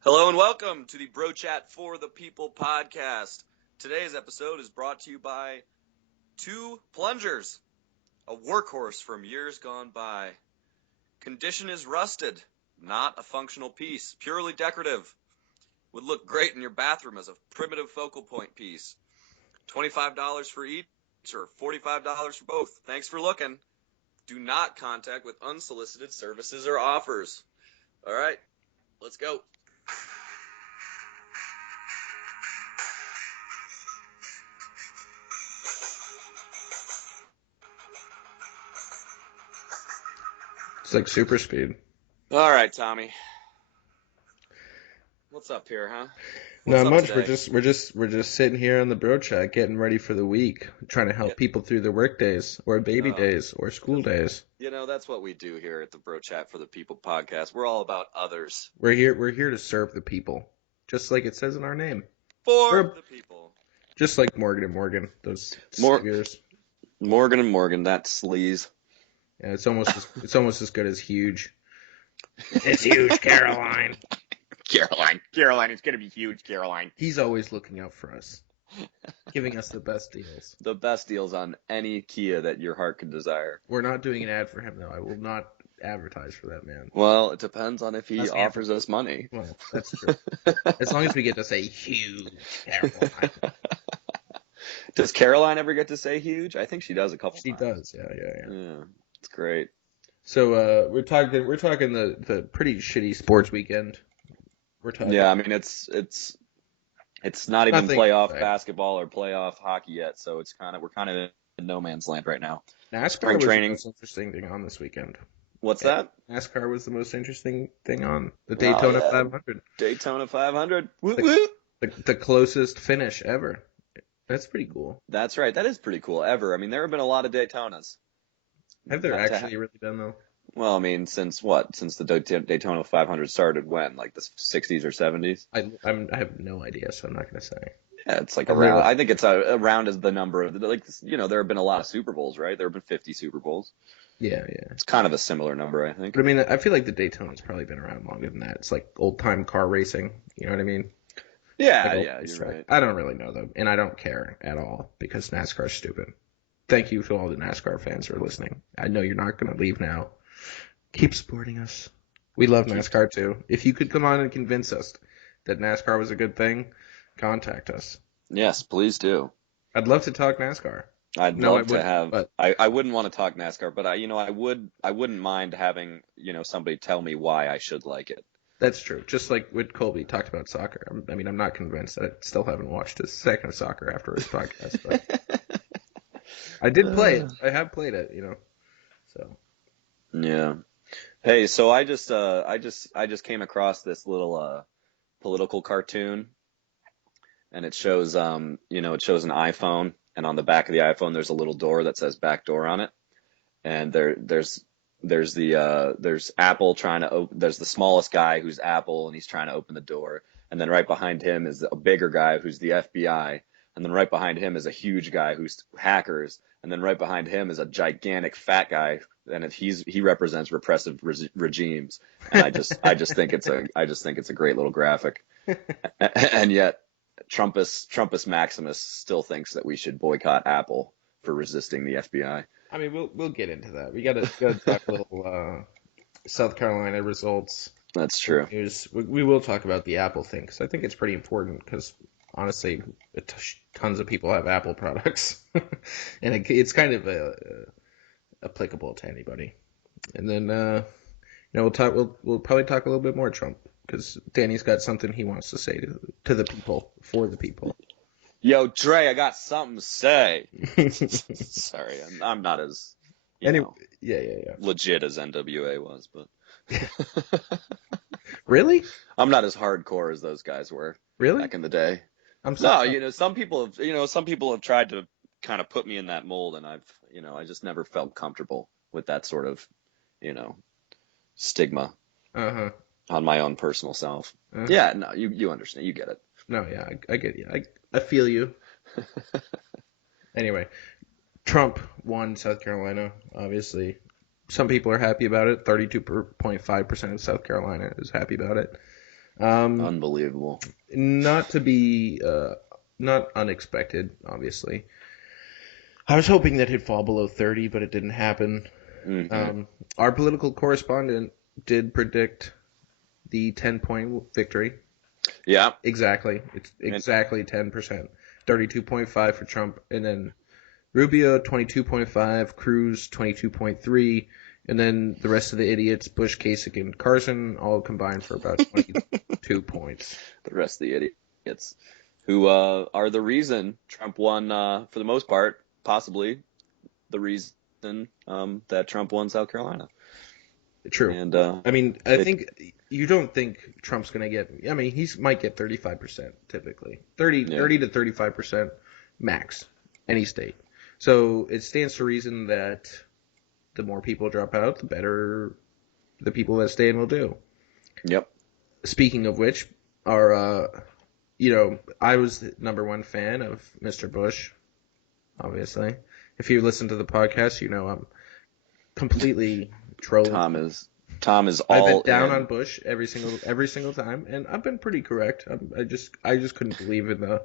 Hello and welcome to the Bro Chat for the People podcast. Today's episode is brought to you by Two Plungers, a workhorse from years gone by. Condition is rusted, not a functional piece, purely decorative. Would look great in your bathroom as a primitive focal point piece. $25 for each or $45 for both. Thanks for looking. Do not contact with unsolicited services or offers. All right, let's go. It's like super speed. All right, Tommy. What's up here, huh? Not up much. today? We're just sitting here on the bro chat, getting ready for the week, trying to help Yeah. people through their work days or baby days or school days. You know, that's what we do here at the Bro Chat for the People podcast. We're all about others. We're here to serve the people, just like it says in our name. For the people. Just like Morgan and Morgan, those Mor- saviors. Morgan and Morgan, that sleaze. Yeah, it's almost as good as Huge. It's huge, Caroline. Caroline, it's gonna be huge, Caroline. He's always looking out for us, giving us the best deals. The best deals on any Kia that your heart could desire. We're not doing an ad for him though. I will not advertise for that man. Well, it depends on if he That's offers us money. Well, that's true. As long as we get to say huge, Caroline. Does Caroline ever get to say huge? I think she does a couple She times. does, yeah. Yeah, it's great. So we're talking the pretty shitty sports weekend. We're talking. Yeah, I mean it's not even Nothing playoff exciting. basketball or playoff hockey yet, so we're kind of in no man's land right now. NASCAR Spring was training. the most interesting thing on this weekend. What's that? NASCAR was the most interesting thing on the Daytona yeah. 500. Daytona 500. Woo The- woo. The closest finish ever. That's pretty cool. That's right. That is pretty cool. Ever. I mean, there have been a lot of Daytonas. Have there Not to actually really been though? Well, I mean, since what? Since the Daytona 500 started when? Like the 60s or 70s? I have no idea, so I'm not gonna say. Yeah, it's like I've around. never- I think it's around as the number of like there have been a lot of Super Bowls, right? There have been 50 Super Bowls. Yeah. It's kind of a similar number, I think. But I mean, I feel like the Daytona's probably been around longer than that. It's like old time car racing. You know what I mean? Yeah, Like old yeah, you're racetrack. right. I don't really know though, and I don't care at all because NASCAR's stupid. Thank you to all the NASCAR fans who are listening. I know you're not going to leave now. Keep supporting us. We love NASCAR too. If you could come on and convince us that NASCAR was a good thing, contact us. Yes, please do. I'd love to talk NASCAR. I'd No, love I wouldn't, to have. but- I wouldn't want to talk NASCAR, but I wouldn't mind having somebody tell me why I should like it. That's true. Just like what Colby talked about soccer. I mean, I'm not convinced. I still haven't watched a second of soccer after his podcast, but I did play it. I have played it, So Yeah. Hey, so I just came across this little political cartoon, and it shows an iPhone, and on the back of the iPhone there's a little door that says back door on it, and there's Apple trying to there's the smallest guy who's Apple, and he's trying to open the door, and then right behind him is a bigger guy who's the FBI, and then right behind him is a huge guy who's hackers, and then right behind him is a gigantic fat guy, and he represents repressive regimes, and I just think it's a great little graphic, and yet Trumpus Maximus still thinks that we should boycott Apple for resisting the FBI. I mean, we'll get into that. We gotta talk a little South Carolina results. That's true. News. We will talk about the Apple thing because I think it's pretty important because honestly, tons of people have Apple products, and it's kind of applicable to anybody. And then we'll probably talk a little bit more Trump because Danny's got something he wants to say to the people, for the people. Yo, Dre, I got something to say. Sorry, I'm not as Yeah. legit as NWA was, but Really? I'm not as hardcore as those guys were Really? back in the day. I'm sorry. No, some people have tried to kind of put me in that mold, and I just never felt comfortable with that sort of, stigma Uh-huh. on my own personal self. Uh-huh. Yeah, no, you understand, you get it. No, yeah, I get you. I feel you. Anyway, Trump won South Carolina, obviously. Some people are happy about it. 32.5% of South Carolina is happy about it. Unbelievable. Not to be not unexpected, obviously. I was hoping that it'd fall below 30, but it didn't happen. Mm-hmm. Our political correspondent did predict the 10-point victory. Yeah. Exactly. It's exactly 10%. 32.5 for Trump, and then Rubio 22.5, Cruz 22.3, and then the rest of the idiots, Bush, Kasich, and Carson, all combined for about 22 points. The rest of the idiots who are the reason Trump won, for the most part, possibly the reason that Trump won South Carolina. True. And I mean, I think you don't think Trump's going to get. I mean, he might get 35% typically, 30 to 35% max, any state. So it stands to reason that the more people drop out, the better the people that stay in will do. Yep. Speaking of which, I was the #1 fan of Mr. Bush. Obviously, if you listen to the podcast, you know I'm completely trolling. Tom is all I've been down in. on Bush every single time, and I've been pretty correct. I just couldn't believe in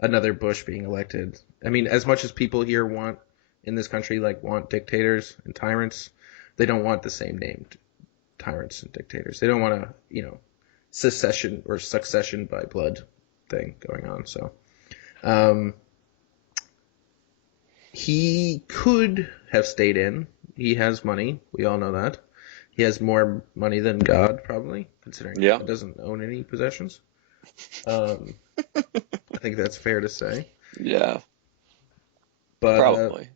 another Bush being elected. I mean, as much as people here want in this country want dictators and tyrants, they don't want the same named tyrants and dictators. They don't want a secession or succession by blood thing going on. So, he could have stayed in. He has money. We all know that. He has more money than God, probably, considering he doesn't own any possessions. I think that's fair to say. Yeah. But probably.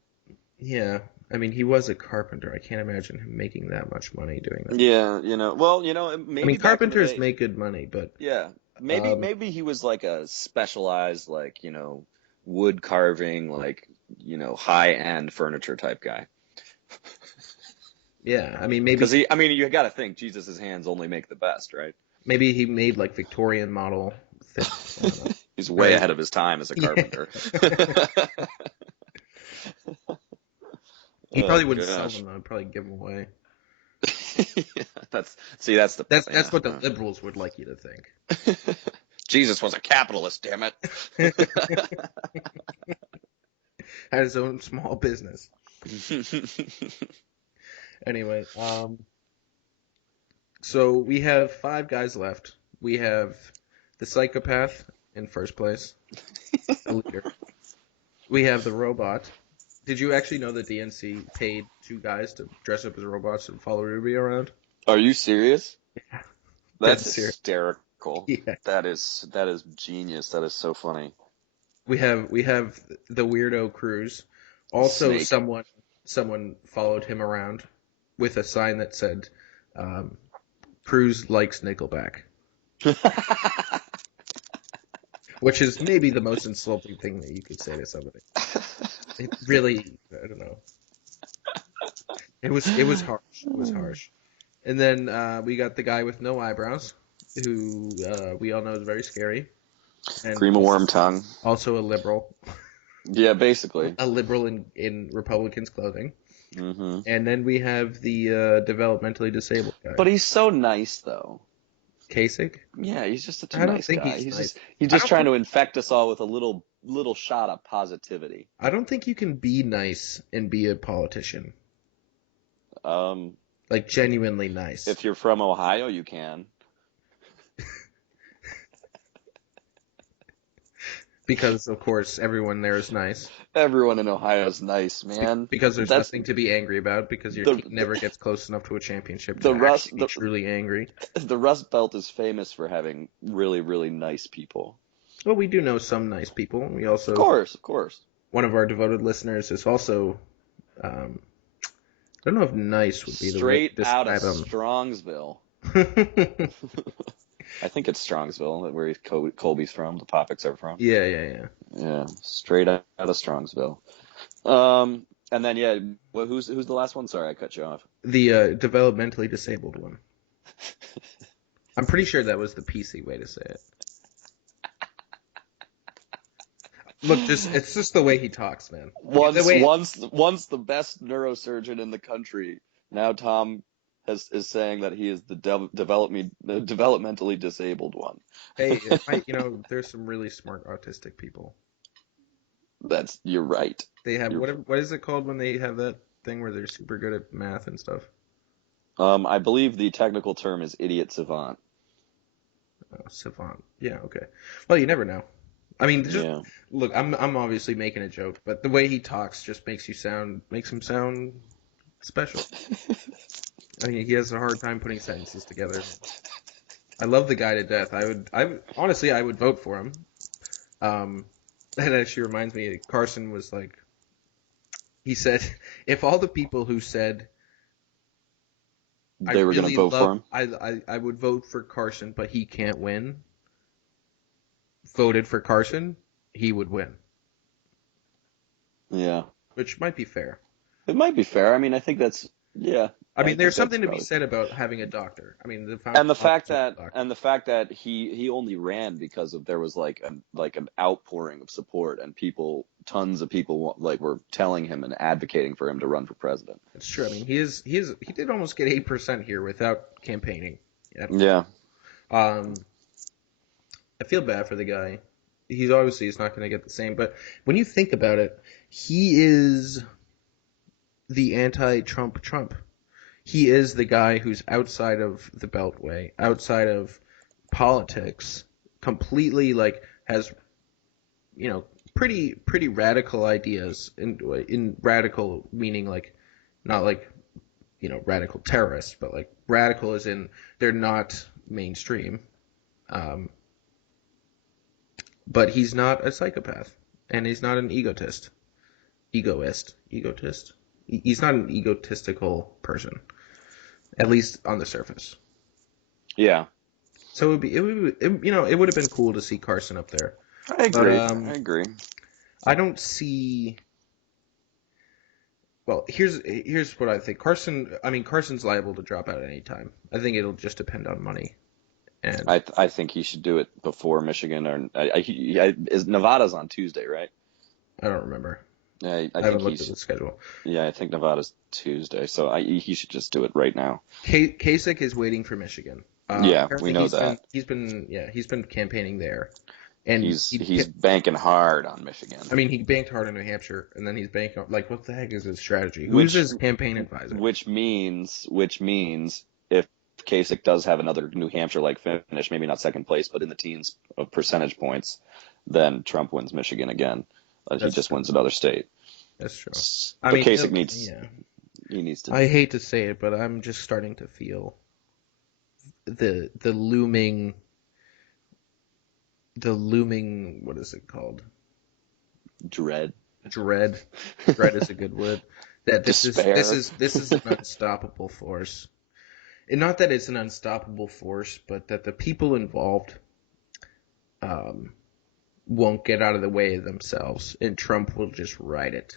Yeah. I mean, he was a carpenter. I can't imagine him making that much money doing that. Yeah, maybe. I mean, carpenters make good money, but yeah, maybe he was like a specialized, wood carving, high-end furniture type guy. Yeah, I mean, maybe because you got to think Jesus' hands only make the best, right? Maybe he made Victorian model things. He's way ahead of his time as a carpenter. He probably wouldn't sell them though. He'd probably give them away. That's what the liberals would like you to think. Jesus was a capitalist, damn it. Had his own small business. Anyway, so we have 5 guys left. We have the psychopath in first place, the leader. We have the robot. Did you actually know that DNC paid 2 guys to dress up as robots and follow Rubio around? Are you serious? Yeah. That's hysterical. Yeah. That is genius. That is so funny. We have the weirdo Cruz. Also, Snake. someone followed him around with a sign that said, Cruz likes Nickelback. Which is maybe the most insulting thing that you could say to somebody. It really, I don't know. It was harsh. It was harsh. And then we got the guy with no eyebrows, who we all know is very scary. And Cream of worm tongue. Also a liberal. Yeah, basically. A liberal in Republicans' clothing. Mm-hmm. And then we have the developmentally disabled guy. But he's so nice, though. Kasich? Yeah, he's just such a nice guy. He's nice. He's just trying to infect us all with a little shot of positivity. I don't think you can be nice and be a politician. Genuinely nice. If you're from Ohio, you can. Because, of course, everyone there is nice. Everyone in Ohio is nice, man. Because there's nothing to be angry about, because your team never gets close enough to a championship to be truly angry. The Rust Belt is famous for having really, really nice people. Well, we do know some nice people. We also... Of course. One of our devoted listeners is also... I don't know if nice would be the way to describe him. Straight out of Strongsville. I think it's Strongsville, where Colby's from, the Popics are from. Yeah. Yeah, straight out of Strongsville. And then, who's the last one? Sorry, I cut you off. The developmentally disabled one. I'm pretty sure that was the PC way to say it. Look, it's just the way he talks, man. Once the best neurosurgeon in the country. Now Tom is saying that he is the developmentally disabled one. Hey, there's some really smart autistic people. You're right. They have what is it called when they have that thing where they're super good at math and stuff? I believe the technical term is idiot savant. Oh, savant. Yeah, okay. Well, you never know. I mean, Yeah. look, I'm obviously making a joke, but the way he talks just makes him sound special. I mean, he has a hard time putting sentences together. I love the guy to death. Honestly, I would vote for him. That actually reminds me, Carson was like, he said, if all the people who said they were going to vote for him, I would vote for Carson, but he can't win, voted for Carson, he would win. Yeah. Which might be fair. It might be fair. I mean, I think that's, yeah. I mean, there's something to be said about having a doctor. I mean, the fact that he only ran because there was like an outpouring of support, and tons of people were telling him and advocating for him to run for president. It's true. I mean, he did almost get 8% here without campaigning. Yeah. I feel bad for the guy. He's not going to get the same, but when you think about it, he is the anti-Trump Trump. He is the guy who's outside of the Beltway, outside of politics, completely has, pretty radical ideas, in radical meaning not radical terrorists, but radical as in they're not mainstream. But he's not a psychopath, and he's not an egoist. He's not an egotistical person, at least on the surface. Yeah. So it would have been cool to see Carson up there. I agree. I don't see. Well, here's what I think. Carson's liable to drop out at any time. I think it'll just depend on money. And I think he should do it before Michigan, or Nevada's on Tuesday, right? I don't remember. Yeah, I haven't looked at the schedule. Yeah, I think Nevada's Tuesday, so he should just do it right now. Kasich is waiting for Michigan. Yeah, we know that. He's been campaigning there, and he's banking hard on Michigan. I mean, he banked hard on New Hampshire, and then he's banking on what the heck is his strategy? Who's his campaign advisor? Which means if Kasich does have another New Hampshire finish, maybe not second place, but in the teens of percentage points, then Trump wins Michigan again. He just wins another state. That's true. Kasich needs. Yeah. He needs to. I hate to say it, but I'm just starting to feel the looming. What is it called? Dread. Dread is a good word. That this is an unstoppable force. And not that it's an unstoppable force, but that the people involved won't get out of the way themselves, and Trump will just ride it.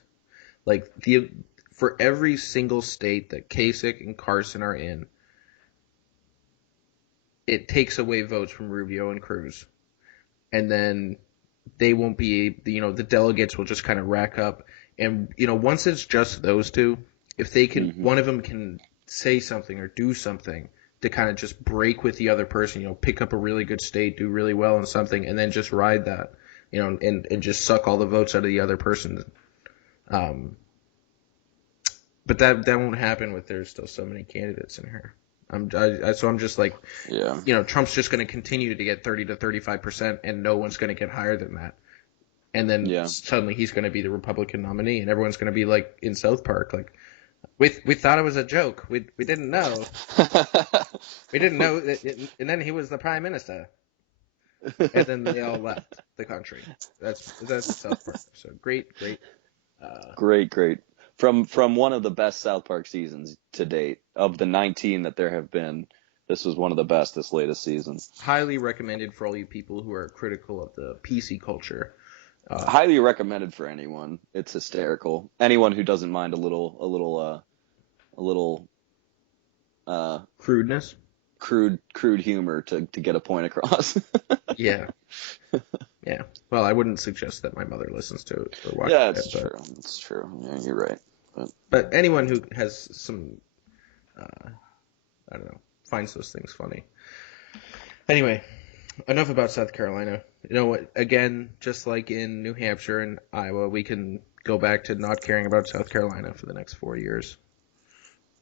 For every single state that Kasich and Carson are in, it takes away votes from Rubio and Cruz, and then they won't be. The delegates will just kind of rack up, and once it's just those two, if they can, one of them can say something or do something to kind of just break with the other person, pick up a really good state, do really well in something, and then just ride that, and just suck all the votes out of the other person. But that won't happen with there's still so many candidates in here. So I'm just Trump's just going to continue to get 30 to 35%, and no one's going to get higher than that. And then suddenly he's going to be the Republican nominee, and everyone's going to be like in South Park, we thought it was a joke. We didn't know. We didn't know that, and then he was the prime minister. And then they all left the country. That's South Park. So great. Great. From one of the best South Park seasons to date. Of the 19 that there have been, this was one of the best this latest season. Highly recommended for all you people who are critical of the PC culture. Highly recommended for anyone. It's hysterical. Anyone who doesn't mind a little crudeness, crude humor to get a point across. Yeah. Well, I wouldn't suggest that my mother listens to it or watches it. Yeah, it's true. Yeah, you're right. But anyone who has some I don't know, finds those things funny. Anyway, enough about South Carolina. You know what? Again, just like in New Hampshire and Iowa, we can go back to not caring about South Carolina for the next 4 years.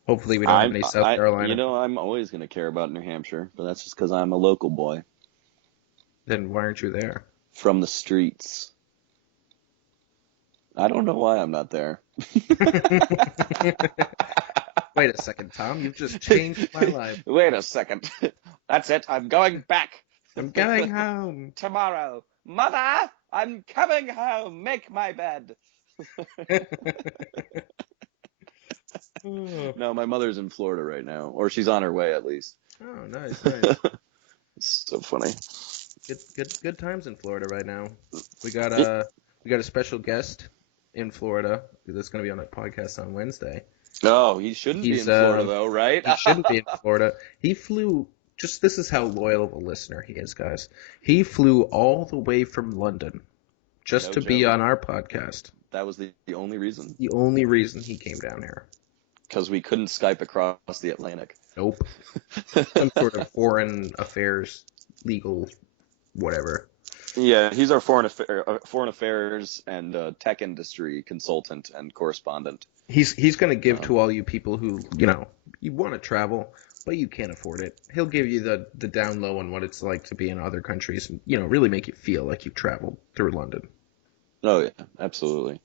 Hopefully, we don't have any South Carolina. I'm always going to care about New Hampshire, but that's just because I'm a local boy Then why aren't you there? from the streets. I don't know why I'm not there. Wait a second, Tom. You've just changed my life. Wait a second. That's it. I'm going back. I'm going home. Tomorrow. Mother, I'm coming home. Make my bed. No, my mother's in Florida right now, or she's on her way at least. Oh, nice. It's so funny. Good times in Florida right now. We got a special guest in Florida that's going to be on a podcast on Wednesday. Oh, he shouldn't be in Florida though, right? He shouldn't be in Florida. He flew. This is how loyal of a listener he is, guys. He flew all the way from London just to be on our podcast. That was the only reason. The only reason he came down here. Because we couldn't Skype across the Atlantic. Nope. Some sort of foreign affairs, legal, whatever. Yeah, he's our foreign affairs and tech industry consultant and correspondent. He's going to give to all you people who, you want to travel, but you can't afford it. He'll give you the down low on what it's like to be in other countries and, really make you feel like you've traveled through London. Oh yeah, absolutely.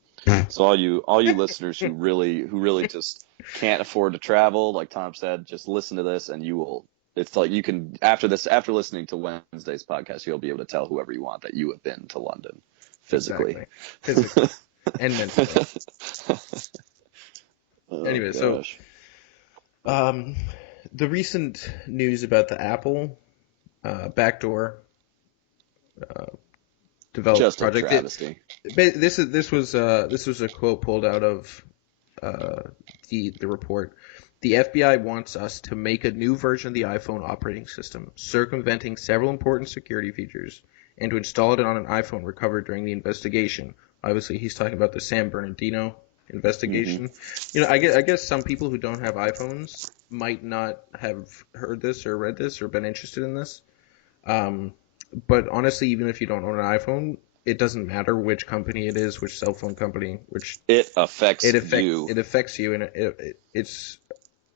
So all you listeners who really just can't afford to travel, like Tom said, just listen to this and you will. It's like you can after listening to Wednesday's podcast, you'll be able to tell whoever you want that you have been to London physically, and mentally. Anyway, gosh. So the recent news about the Apple backdoor development just project. A travesty. This was a quote pulled out of the report. The FBI wants us to make a new version of the iPhone operating system, circumventing several important security features, and to install it on an iPhone recovered during the investigation. Obviously, he's talking about the San Bernardino investigation. Mm-hmm. I guess some people who don't have iPhones might not have heard this or read this or been interested in this. But honestly, even if you don't own an iPhone, it doesn't matter which company it is, which cell phone company, it affects you. It affects you, and it's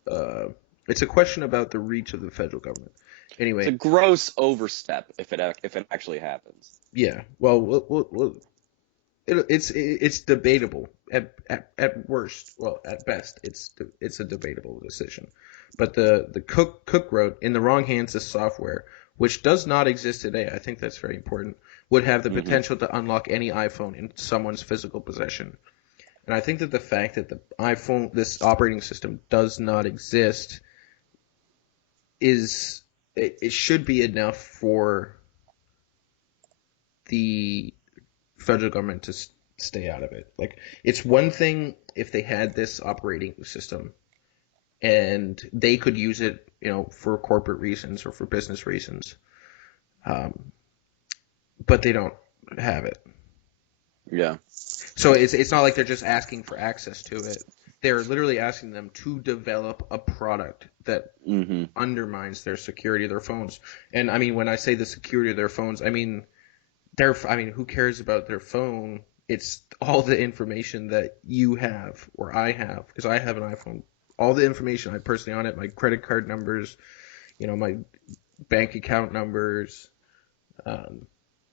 a question about the reach of the federal government. Anyway, it's a gross overstep if it actually happens. Yeah. Well, it's debatable at worst. Well, at best, it's a debatable decision. But the Cook wrote, in the wrong hands, this software, which does not exist today, I think that's very important, would have the potential to unlock any iPhone in someone's physical possession. And I think that the fact that the iPhone, this operating system, does not exist it should be enough for the federal government to stay out of it. Like, it's one thing if they had this operating system and they could use it, for corporate reasons or for business reasons. But they don't have it. Yeah. So it's not like they're just asking for access to it. They're literally asking them to develop a product that undermines their security of their phones. And I mean, when I say the security of their phones, I mean who cares about their phone? It's all the information that you have or I have, because I have an iPhone. All the information I personally on it, my credit card numbers, my bank account numbers.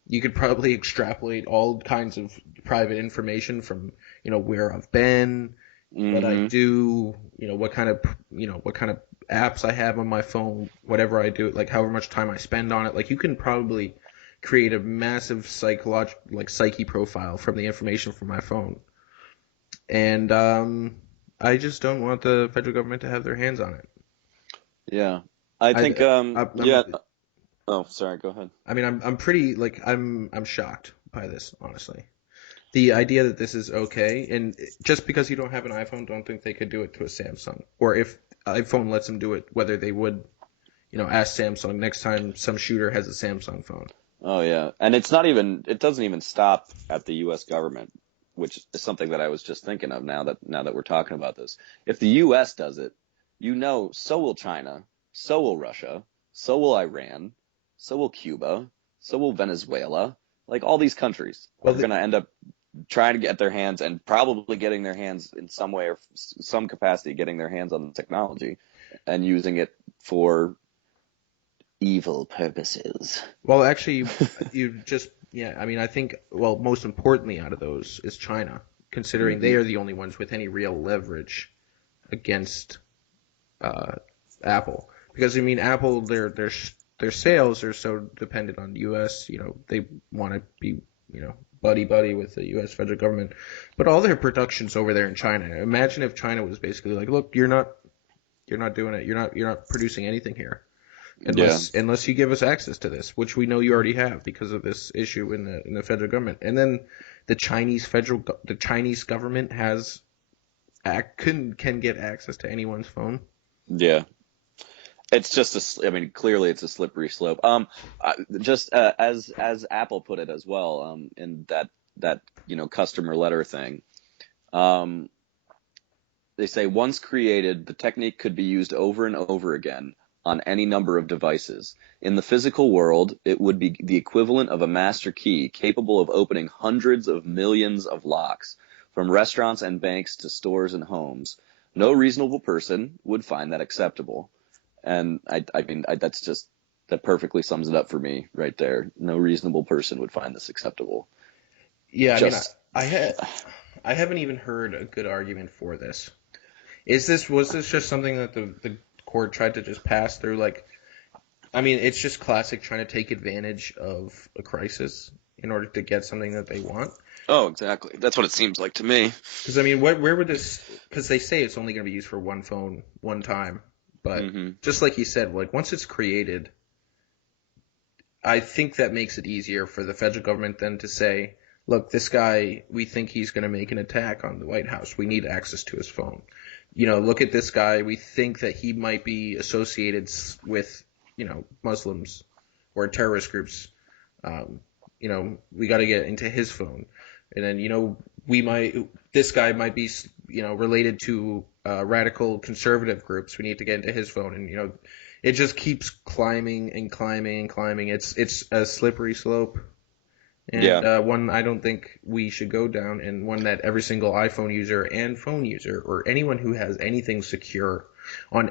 You could probably extrapolate all kinds of private information from, where I've been, what I do, what kind of apps I have on my phone, whatever I do, like however much time I spend on it. Like, you can probably create a massive psyche profile from the information from my phone. And I just don't want the federal government to have their hands on it. Yeah. I think Oh, sorry, go ahead. I mean, I'm pretty, I'm shocked by this, honestly. The idea that this is okay, and just because you don't have an iPhone, don't think they could do it to a Samsung. Or if iPhone lets them do it, whether they would, ask Samsung next time some shooter has a Samsung phone. Oh, yeah. And it doesn't even stop at the U.S. government, which is something that I was just thinking of now that we're talking about this. If the U.S. does it, so will China. So will Russia. So will Iran. So will Cuba. So will Venezuela. Like all these countries are Well, going to end up trying to get their hands and probably getting their hands in some way or some capacity, getting their hands on the technology and using it for evil purposes. well, actually, yeah. I mean, I think most importantly out of those is China, considering they are the only ones with any real leverage against Apple. Because I mean, Apple, their sales are so dependent on U.S. You know, they want to be buddy buddy with the U.S. federal government, but all their production's over there in China. Imagine if China was basically like, look, you're not doing it. You're not producing anything here unless you give us access to this, which we know you already have because of this issue in the federal government. And then the Chinese government can get access to anyone's phone. Yeah. It's just clearly it's a slippery slope. As Apple put it as well, in that customer letter thing. They say once created, the technique could be used over and over again on any number of devices. In the physical world, it would be the equivalent of a master key capable of opening hundreds of millions of locks, from restaurants and banks to stores and homes. No reasonable person would find that acceptable. And that perfectly sums it up for me right there. No reasonable person would find this acceptable. Yeah, I haven't even heard a good argument for this. Was this just something that the court tried to just pass through? Like, I mean, it's just classic trying to take advantage of a crisis in order to get something that they want. Oh, exactly. That's what it seems like to me. Because I mean, where would this? Because they say it's only going to be used for one phone, one time. But just like you said, like once it's created, I think that makes it easier for the federal government then to say, look, this guy, we think he's going to make an attack on the White House. We need access to his phone. Look at this guy. We think that he might be associated with, Muslims or terrorist groups. We got to get into his phone. And then, this guy might be, related to radical conservative groups. We need to get into his phone. And, it just keeps climbing and climbing and climbing. It's a slippery slope. And one I don't think we should go down, and one that every single iPhone user and phone user or anyone who has anything secure on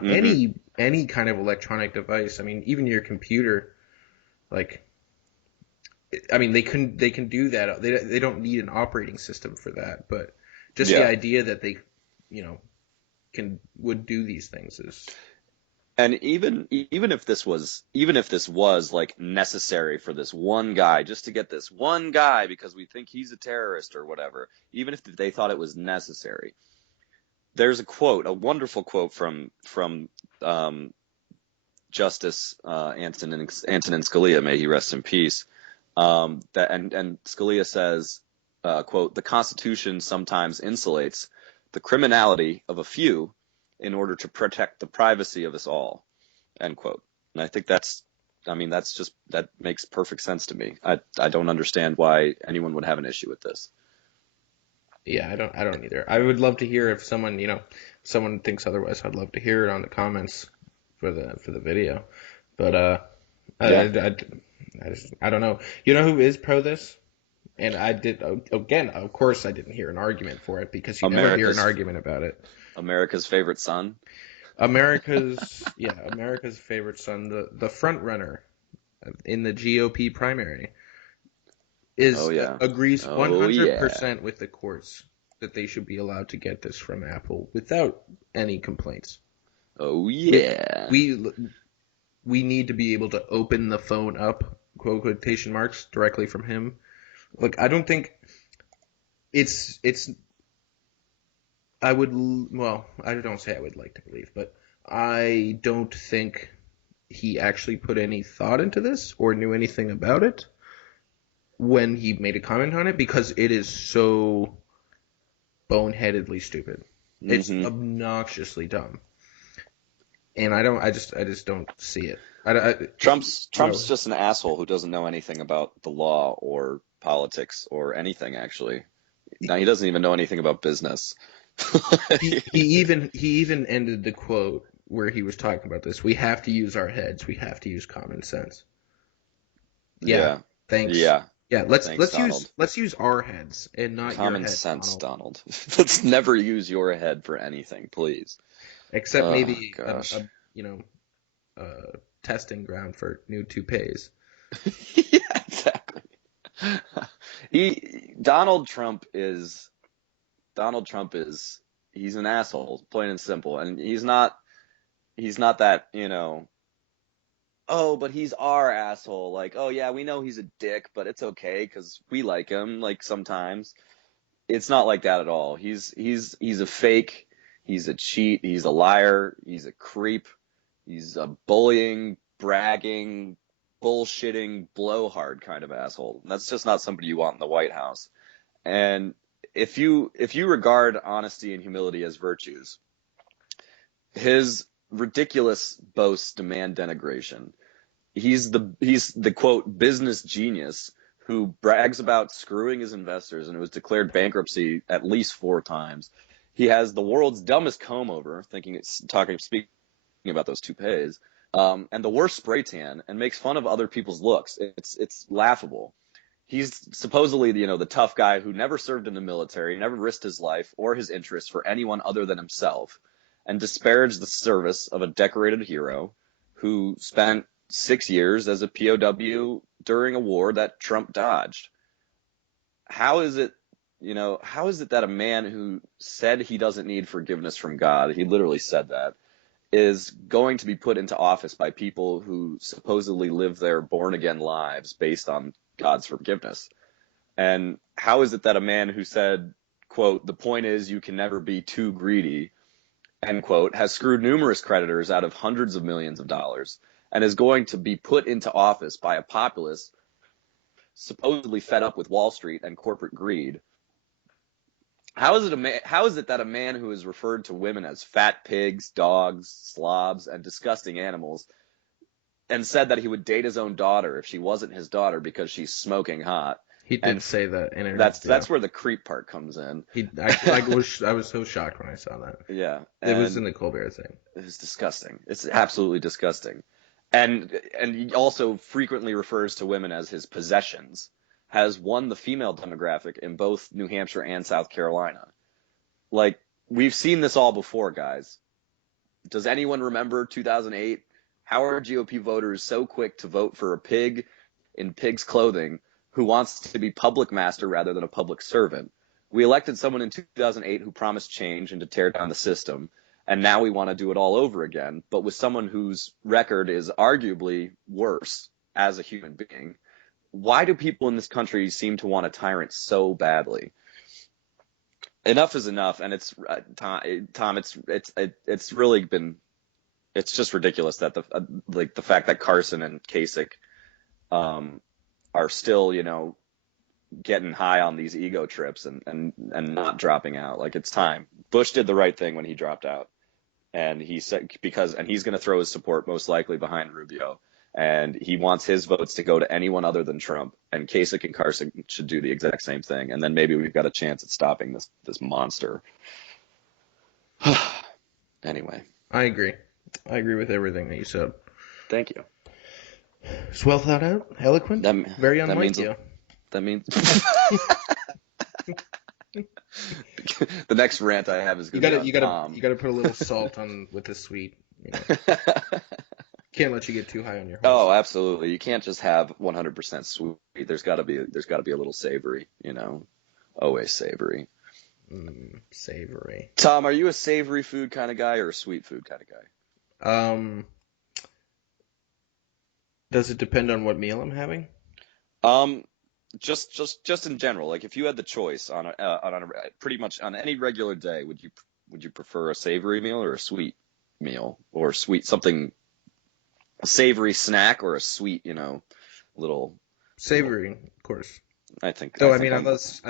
any kind of electronic device, I mean, even your computer, like, I mean, they can do that. They don't need an operating system for that, but just the idea that they, would do these things is. And even if this was like necessary for this one guy, just to get this one guy because we think he's a terrorist or whatever, even if they thought it was necessary, there's a wonderful quote from Justice Antonin Scalia, may he rest in peace. And Scalia says, quote, "The Constitution sometimes insulates the criminality of a few in order to protect the privacy of us all," end quote. And I think that makes perfect sense to me. I don't understand why anyone would have an issue with this. Yeah, I don't either. I would love to hear if someone thinks otherwise. I'd love to hear it on the comments for the video. But I don't know. You know who is pro this? And of course I didn't hear an argument for it, because you never hear an argument about it. America's favorite son. America's favorite son, the front runner in the GOP primary, agrees 100% with the courts that they should be allowed to get this from Apple without any complaints. Oh yeah. We need to be able to open the phone up, quotation marks, directly from him. Look, I don't think I don't say I would like to believe, but I don't think he actually put any thought into this or knew anything about it when he made a comment on it, because it is so boneheadedly stupid. It's obnoxiously dumb. And I just don't see it. Trump's just an asshole who doesn't know anything about the law or politics or anything, actually. Now, he doesn't even know anything about business. he even ended the quote where he was talking about this. We have to use our heads. We have to use common sense. Yeah. Thanks. Yeah. Yeah. Let's Thanks, Donald. use our heads and not your Common head, sense, Donald. Let's never use your head for anything, please. Except Oh, maybe gosh. a testing ground for new toupees. Yeah, exactly. Donald Trump is he's an asshole, plain and simple. And he's not that, oh, but he's our asshole. Like, oh yeah, we know he's a dick, but it's okay because we like him, like sometimes. It's not like that at all. He's a fake, he's a cheat, he's a liar, he's a creep, he's a bullying, bragging, bullshitting, blowhard kind of asshole. That's just not somebody you want in the White House. And if you regard honesty and humility as virtues, his ridiculous boasts demand denigration. He's the quote business genius who brags about screwing his investors and was declared bankruptcy at least 4 times. He has the world's dumbest comb over, speaking about those toupees, and the worst spray tan, and makes fun of other people's looks. It's laughable. He's supposedly the tough guy who never served in the military, never risked his life or his interests for anyone other than himself, and disparaged the service of a decorated hero who spent 6 years as a POW during a war that Trump dodged. How is it that a man who said he doesn't need forgiveness from God, he literally said that, is going to be put into office by people who supposedly live their born-again lives based on God's forgiveness? And how is it that a man who said, quote, the point is you can never be too greedy, end quote, has screwed numerous creditors out of hundreds of millions of dollars, and is going to be put into office by a populace supposedly fed up with Wall Street and corporate greed? How is it that a man who has referred to women as fat pigs, dogs, slobs, and disgusting animals, and said that he would date his own daughter if she wasn't his daughter because she's smoking hot? He did say that in an That's interview. where the creep part comes in. I was so shocked when I saw that. Yeah, it was in the Colbert thing. It was disgusting. It's absolutely disgusting. And he also frequently refers to women as his possessions. Has won the female demographic in both New Hampshire and South Carolina. Like, we've seen this all before, guys. Does anyone remember 2008? How are GOP voters so quick to vote for a pig in pig's clothing who wants to be public master rather than a public servant? We elected someone in 2008 who promised change and to tear down the system, and now we want to do it all over again, but with someone whose record is arguably worse as a human being. Why do people in this country seem to want a tyrant so badly? Enough is enough, and it's Tom. It's really been. It's just ridiculous that the fact that Carson and Kasich are still getting high on these ego trips and not dropping out. Like, it's time. Bush did the right thing when he dropped out, and he said he's going to throw his support most likely behind Rubio. And he wants his votes to go to anyone other than Trump. And Kasich and Carson should do the exact same thing. And then maybe we've got a chance at stopping this monster. Anyway. I agree. I agree with everything that you said. Thank you. It's well thought out, eloquent, very unlike you. That means the next rant I have is going to be Tom. You got to put a little salt on with the sweet. Can't let you get too high on your horse. Oh, absolutely. You can't just have 100% sweet. There's got to be a little savory, always savory. Savory. Tom, are you a savory food kind of guy or a sweet food kind of guy? Does it depend on what meal I'm having? Just in general, like if you had the choice on pretty much on any regular day, would you prefer a savory meal or a sweet meal or a savory snack or a sweet, little savory, of course. I think. Though I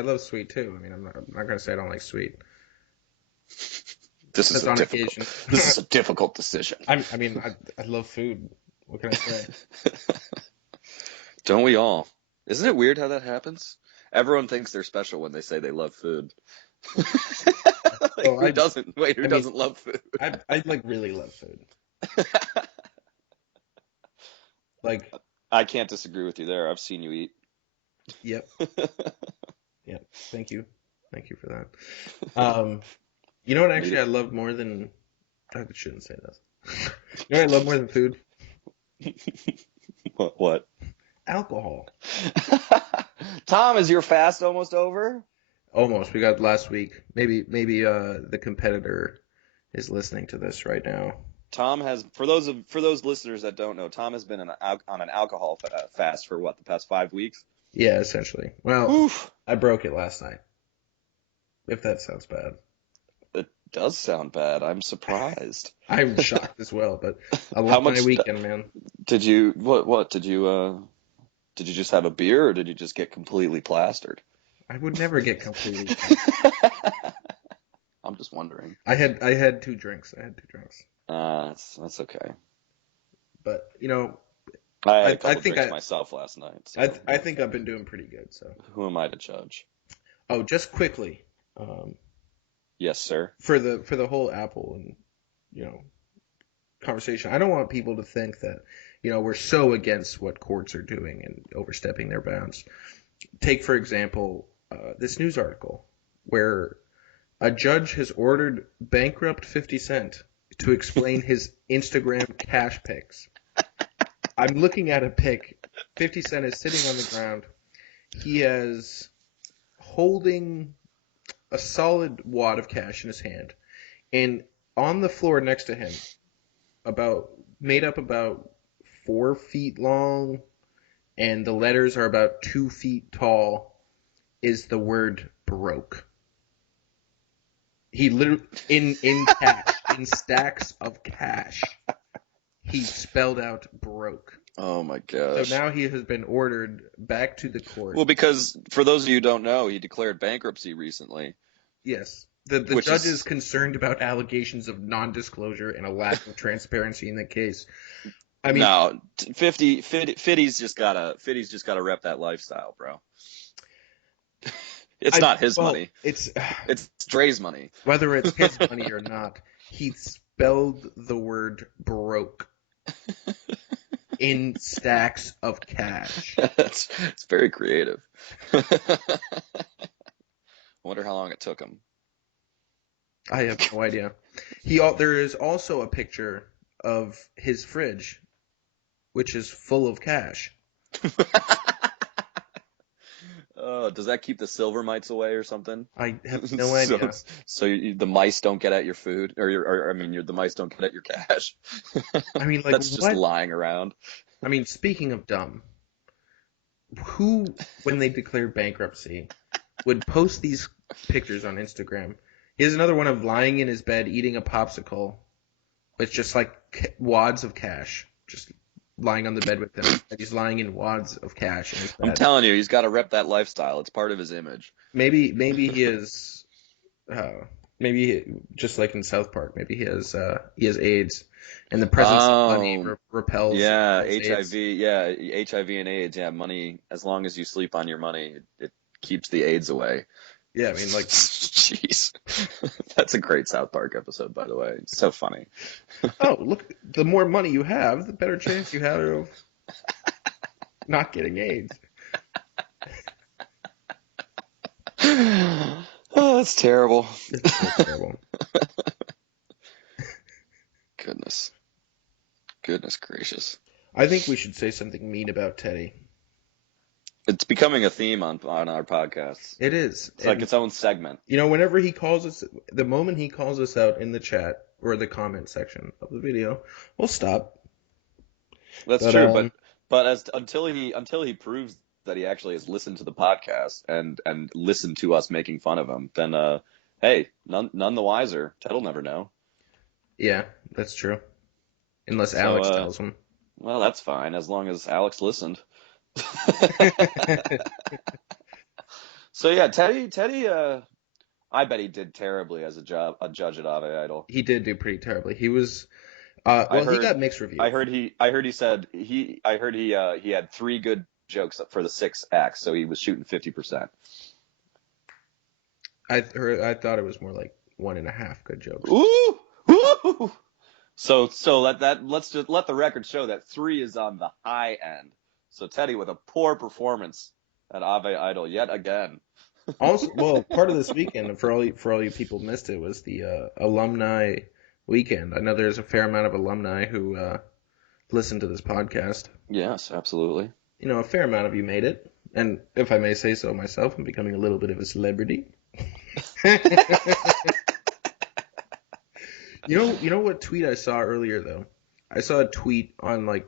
love sweet too. I mean, I'm not gonna say I don't like sweet. This is a difficult decision. I love food. What can I say? Don't we all? Isn't it weird how that happens? Everyone thinks they're special when they say they love food. Like, Oh, who doesn't? Wait, who I mean, doesn't love food? I like really love food. Like, I can't disagree with you there. I've seen you eat. yep, yep. Thank you for that. You know what? Actually, I love more than I shouldn't say this. You know what I love more than food? What? Alcohol. Tom, is your fast almost over? Almost. We got last week. Maybe the competitor is listening to this right now. Tom has, for those listeners that don't know, Tom has been on an alcohol fast for what, the past 5 weeks? Yeah, essentially. Well, Oof. I broke it last night. If that sounds bad. It does sound bad. I'm surprised. I'm shocked as well, but I How loved my much weekend, man. did you? What did you? Did you just have a beer, or did you just get completely plastered? I would never get completely. I'm just wondering. I had 2 drinks. That's okay. But you know, I had a I couple think drinks myself last night. So I think I've been doing pretty good. So. who am I to judge? Oh, just quickly, Yes, sir. for the whole Apple and conversation. I don't want people to think that we're so against what courts are doing and overstepping their bounds. Take for example this news article where a judge has ordered bankrupt 50 Cent to explain his Instagram cash pics. I'm looking at a pic. 50 Cent is sitting on the ground. He is holding a solid wad of cash in his hand, and on the floor next to him, made up about 4 feet long, and the letters are about 2 feet tall, is the word broke. He literally in cash, in stacks of cash, he spelled out broke. Oh my So gosh. now he has been ordered back to the court. Well, because for those of you who don't know, he declared bankruptcy recently. Yes. The Which judge is- is concerned about allegations of non-disclosure and a lack of transparency in the case. I mean, no, Fiddy's just gotta rep that lifestyle, bro. It's not his money. It's Dre's money. whether it's his money or not, he spelled the word broke in stacks of cash. It's very creative. I wonder how long it took him. I have no idea. There is also a picture of his fridge, which is full of cash. Does that keep the silver mites away or something? I have no idea. So the mice don't get at your food, the mice don't get at your cash. I mean, like, That's just what? lying around. I mean, speaking of dumb, who, when they declared bankruptcy, would post these pictures on Instagram? Here's another one of lying in his bed eating a popsicle with just like wads of cash, just lying on the bed with him. And he's lying in wads of cash in his bed. I'm telling you, he's got to rep that lifestyle. It's part of his image. Maybe he is. Just like in South Park, maybe he has AIDS, and the presence of money repels. Yeah, AIDS. HIV. Yeah, HIV and AIDS. Yeah, money. As long as you sleep on your money, it keeps the AIDS away. Yeah, I mean, like, jeez, that's a great South Park episode, by the way. It's so funny. Oh, look, the more money you have, the better chance you have of not getting AIDS. Oh, that's terrible. It's so terrible. Goodness gracious. I think we should say something mean about Teddy. It's becoming a theme on our podcasts. It is. It's like its own segment. Whenever he calls us, the moment he calls us out in the chat or the comment section of the video, we'll stop. That's true, but until he proves that he actually has listened to the podcast and listened to us making fun of him, then hey, none the wiser. Ted will never know. Yeah, that's true. Unless Alex tells him. Well, that's fine as long as Alex listened. So yeah, Teddy. I bet he did terribly as a judge at Ave Idol. He did do pretty terribly. He was. He got mixed reviews. I heard he had 3 good jokes for the 6 acts, so he was shooting 50%. I thought it was more like 1.5 good jokes. Ooh, ooh. So let's just let the record show that 3 is on the high end. So Teddy with a poor performance at Ave Idol yet again. Also, well, part of this weekend, for all you people missed it, was the alumni weekend. I know there's a fair amount of alumni who listen to this podcast. Yes, absolutely. You know, a fair amount of you made it, and if I may say so myself, I'm becoming a little bit of a celebrity. You know what tweet I saw earlier though? I saw a tweet on like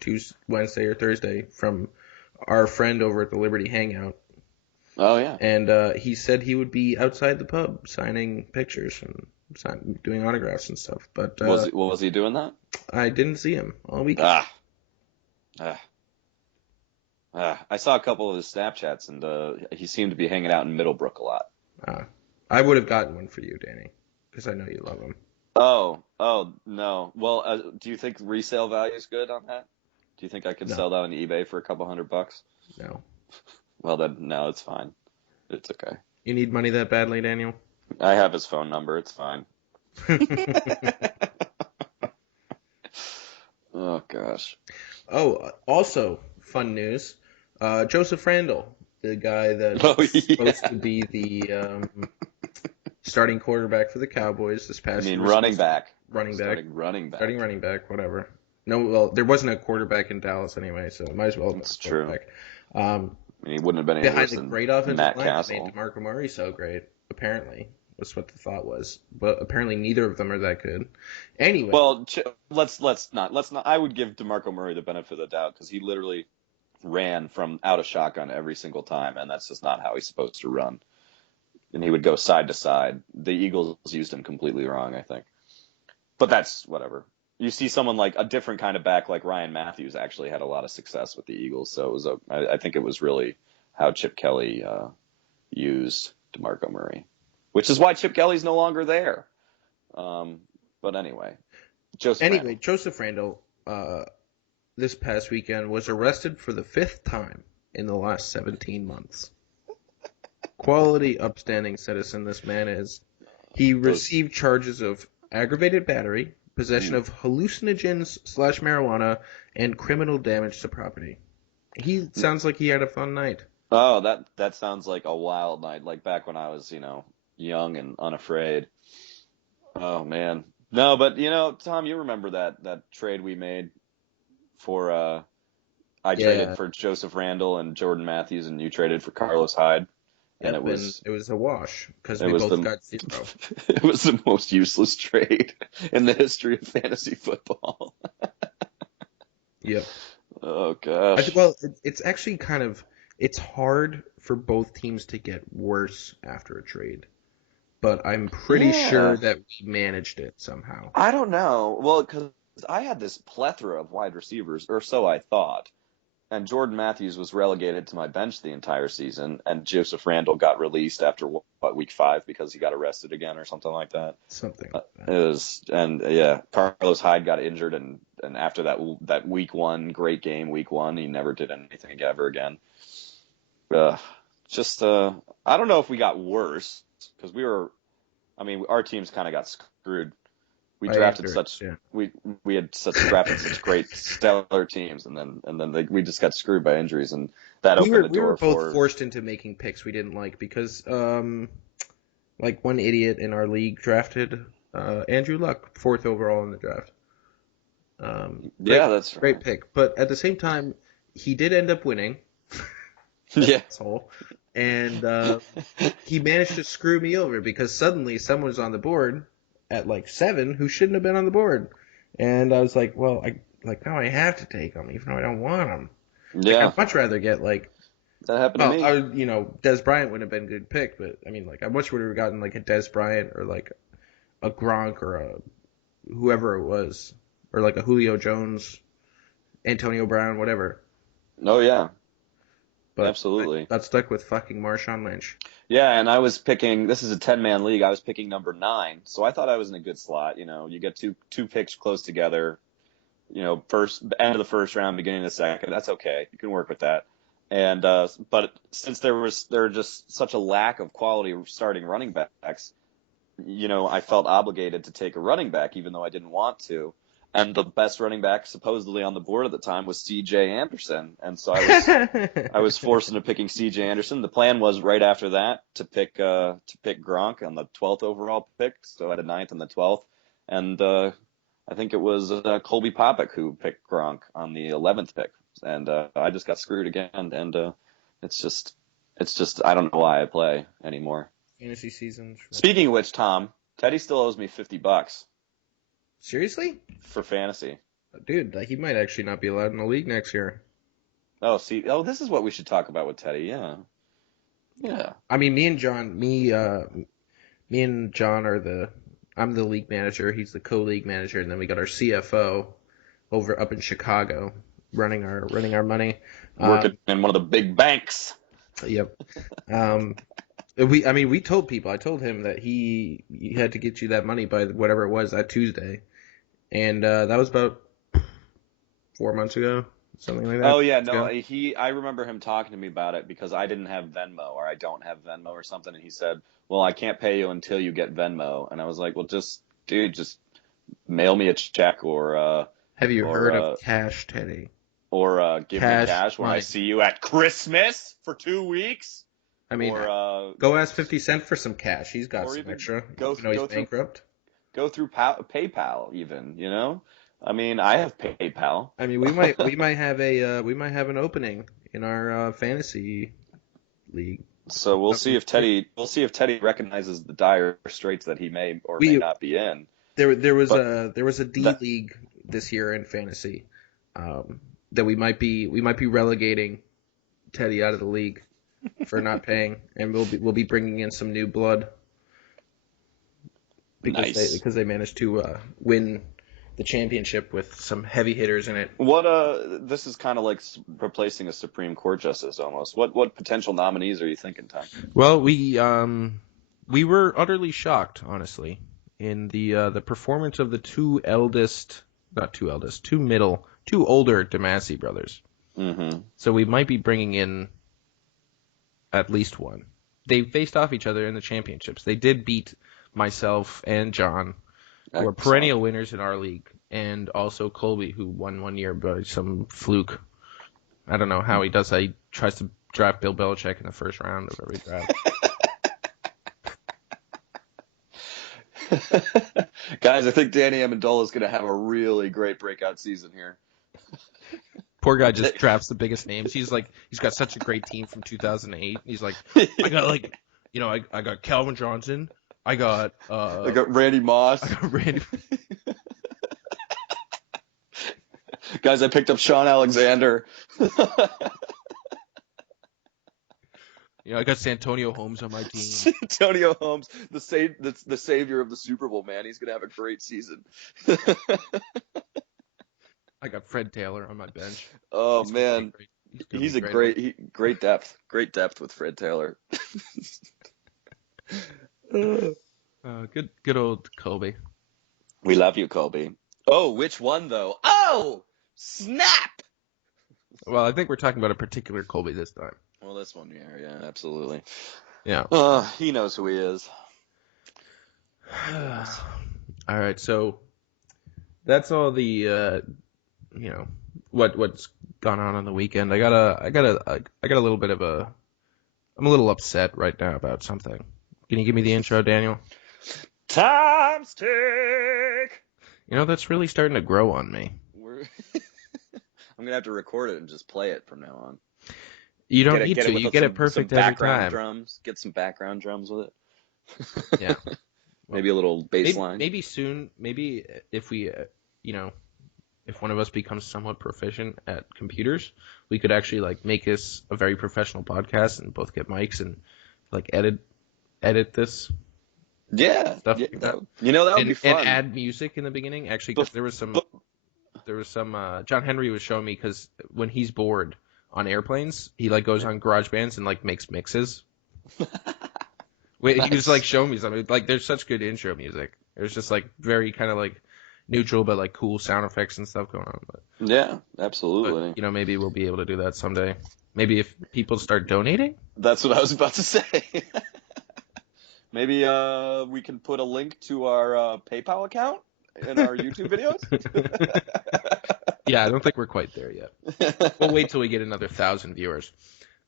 Tuesday, Wednesday or Thursday from our friend over at the Liberty Hangout. Oh yeah. And he said he would be outside the pub signing pictures and doing autographs and stuff. But Was he doing that? I didn't see him all week. I saw a couple of his Snapchats, and he seemed to be hanging out in Middlebrook a lot. I would have gotten one for you, Danny, because I know you love him. Oh no. Well, do you think resale value is good on that? Do you think I could sell that on eBay for a couple $100? No. Well then, no, it's fine. It's okay. You need money that badly, Daniel? I have his phone number. It's fine. Oh gosh. Oh, also fun news. Joseph Randle, the guy that's supposed to be the starting quarterback for the Cowboys this past year. Running back. Running back. Starting running back, whatever. No, well, there wasn't a quarterback in Dallas anyway, so it might as well have been That's a quarterback. True. He wouldn't have been any Behind worse the than great offensive Matt line that Castle. made DeMarco Murray so great, apparently. Was what the thought was. But apparently neither of them are that good. Anyway. Well, let's not. I would give DeMarco Murray the benefit of the doubt because he literally ran from out of shotgun every single time, and that's just not how he's supposed to run. And he would go side to side. The Eagles used him completely wrong, I think. But that's whatever. You see someone like a different kind of back like Ryan Matthews actually had a lot of success with the Eagles, so it was I think it was really how Chip Kelly used DeMarco Murray. Which is why Chip Kelly's no longer there. But anyway, Joseph Randle, this past weekend was arrested for the 5th time in the last 17 months. Quality, upstanding citizen this man is. He received charges of aggravated battery, possession of hallucinogens / marijuana, and criminal damage to property. He sounds like he had a fun night. Oh, that sounds like a wild night, like back when I was, young and unafraid. Oh man. No, but Tom, you remember that trade we made for I traded for Joseph Randle and Jordan Matthews, and you traded for Carlos Hyde. And it was a wash because we both got 0. It was the most useless trade in the history of fantasy football. Yep. Oh gosh. Well, it's actually it's hard for both teams to get worse after a trade. But I'm pretty sure that we managed it somehow. I don't know. Well, because I had this plethora of wide receivers, or so I thought. And Jordan Matthews was relegated to my bench the entire season, and Joseph Randle got released after week 5 because he got arrested again or something like that. Something like that. Carlos Hyde got injured, and after that week 1 great game, week 1, he never did anything ever again. I don't know if we got worse because our teams kind of got screwed. We drafted we had drafted such great stellar teams, and then we just got screwed by injuries, and that opened the door. We were both forced into making picks we didn't like because like one idiot in our league drafted Andrew Luck 4th overall in the draft. That's right. Great pick, but at the same time, he did end up winning. Yeah. And he managed to screw me over because suddenly someone was on the board at like 7 who shouldn't have been on the board. And I was like, well, now I have to take him even though I don't want him. Yeah. I'd much rather get that happened to me. Des Bryant would have been a good pick, but I much would have gotten like a Des Bryant or like a Gronk or a whoever it was, or like a Julio Jones, Antonio Brown, whatever. Oh yeah. But absolutely. I got stuck with fucking Marshawn Lynch. Yeah, and I was picking, this is a 10-man league, I was picking number 9, so I thought I was in a good slot. You get two picks close together, end of the first round, beginning of the second, that's okay. You can work with that. And but since there was just such a lack of quality starting running backs, I felt obligated to take a running back even though I didn't want to. And the best running back supposedly on the board at the time was C.J. Anderson. And so I was forced into picking C.J. Anderson. The plan was right after that to pick Gronk on the 12th overall pick. So I had a 9th and the 12th. And I think it was Colby Popick who picked Gronk on the 11th pick. And I just got screwed again. And it's just I don't know why I play anymore. Fantasy seasons. Speaking of which, Tom, Teddy still owes me $50 Seriously? for fantasy. Dude, he might actually not be allowed in the league next year. Oh, this is what we should talk about with Teddy. Yeah. Yeah. I mean, me and John are I'm the league manager, he's the co-league manager, and then we got our CFO up in Chicago running our money. Working in one of the big banks. Yep. We told people. I told him that he had to get you that money by whatever it was that Tuesday, and that was about 4 months ago, something like that. Oh yeah, no, I remember him talking to me about it because I didn't have Venmo or I don't have Venmo or something, and he said, "Well, I can't pay you until you get Venmo," and I was like, "Well, just mail me a check or." Have you heard of Cash, Teddy? Or give me cash when I see you at Christmas for 2 weeks. I mean, go ask 50 Cent for some cash. He's got some extra. He's bankrupt. Go through PayPal, even. I mean, I have PayPal. I mean, we might have an opening in our fantasy league. So we'll see if Teddy recognizes the dire straits that he may or may not be in. There was a D league this year in fantasy that we might be relegating Teddy out of the league for not paying, and we'll be bringing in some new blood because they managed to win the championship with some heavy hitters in it. This is kind of like replacing a Supreme Court justice almost. What potential nominees are you thinking, Tom? Well, we were utterly shocked, honestly, in the performance of the two older DeMasi brothers. Mm-hmm. So we might be bringing in at least one. They faced off each other in the championships. They did beat myself and John, who are perennial winners in our league, and also Colby, who won 1 year by some fluke. I don't know how he does that. He tries to draft Bill Belichick in the first round of every draft. Guys, I think Danny Amendola is going to have a really great breakout season here. Poor guy just drafts the biggest names. He's got such a great team from 2008. He's like, I got Calvin Johnson. I got Randy Moss. Guys, I picked up Sean Alexander. I got Santonio Holmes on my team. Santonio Holmes, the savior of the Super Bowl, man. He's gonna have a great season. I got Fred Taylor on my bench. Oh man, he's a great depth with Fred Taylor. Good old Colby. We love you, Colby. Oh, which one though? Oh, snap! Well, I think we're talking about a particular Colby this time. Well, this one, yeah, absolutely. Yeah. He knows who he is. All right, so that's all the what's gone on the weekend. I got a little bit of I'm a little upset right now about something. Can you give me the intro, Daniel? Time's tick. That's really starting to grow on me. I'm gonna have to record it and just play it from now on. You don't need to. You get it perfect every time. Drums. Get some background drums with it. Yeah. Maybe a little bass line. Maybe soon. Maybe if we, if one of us becomes somewhat proficient at computers, we could actually make this a very professional podcast and both get mics and edit this. Yeah. Stuff yeah, like that. That would be fun. And add music in the beginning. Actually, because there was some. John Henry was showing me because when he's bored on airplanes, he goes on GarageBands and makes mixes. Wait, nice. He was showing me something. There's such good intro music. There's just very kind of neutral but cool sound effects and stuff going on. But, yeah, absolutely. But, maybe we'll be able to do that someday. Maybe if people start donating. That's what I was about to say. Maybe we can put a link to our PayPal account in our YouTube videos. Yeah, I don't think we're quite there yet. We'll wait till we get another 1,000 viewers.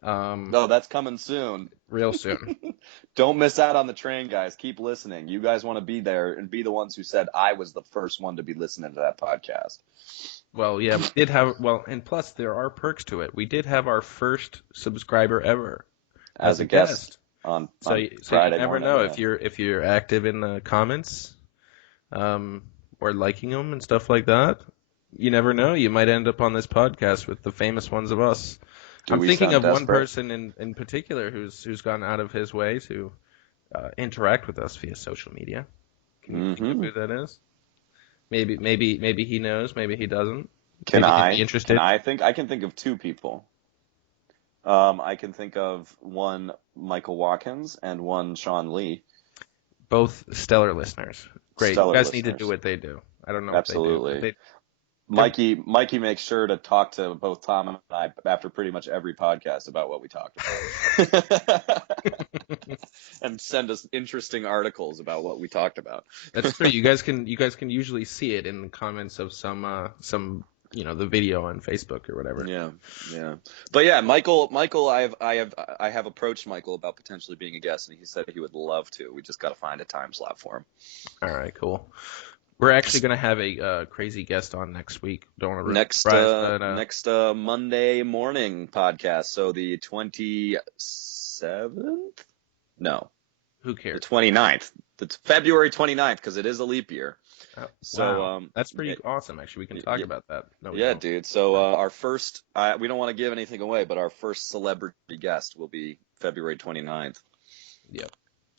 No, that's coming soon. Real soon. Don't miss out on the train, guys. Keep listening. You guys want to be there and be the ones who said I was the first one to be listening to that podcast. Well, yeah, we did have, and plus there are perks to it. We did have our first subscriber ever As a guest on So Friday you never morning, know yeah. if you're active in the comments, or liking them and stuff like that. You never know. You might end up on this podcast with the famous ones of us. I'm we thinking sound of one desperate? person in particular who's gone out of his way to interact with us via social media. Can you think of who that is? Maybe he knows. Maybe he doesn't. Can Maybe he'd I? be interested. I can think of two people. I can think of one Michael Watkins and one Sean Lee. Both stellar listeners. Great. Stellar You guys need to listeners. do what they do. I don't know Absolutely. what they do. Mikey makes sure to talk to both Tom and I after pretty much every podcast about what we talked about. And send us interesting articles about what we talked about. That's true. You guys can usually see it in the comments of some the video on Facebook or whatever. Yeah. But yeah, Michael, I have approached Michael about potentially being a guest, and he said he would love to. We just got to find a time slot for him. All right, cool. We're actually going to have a crazy guest on next week. Don't want to Next Monday morning podcast. So the 27th? No, who the cares? 29th. It's February 29th because it is a leap year. Oh, So wow. That's pretty awesome. Actually, we can talk about that. No, we yeah, don't. dude. So our first, we don't want to give anything away, but our first celebrity guest will be February 29th. Yep.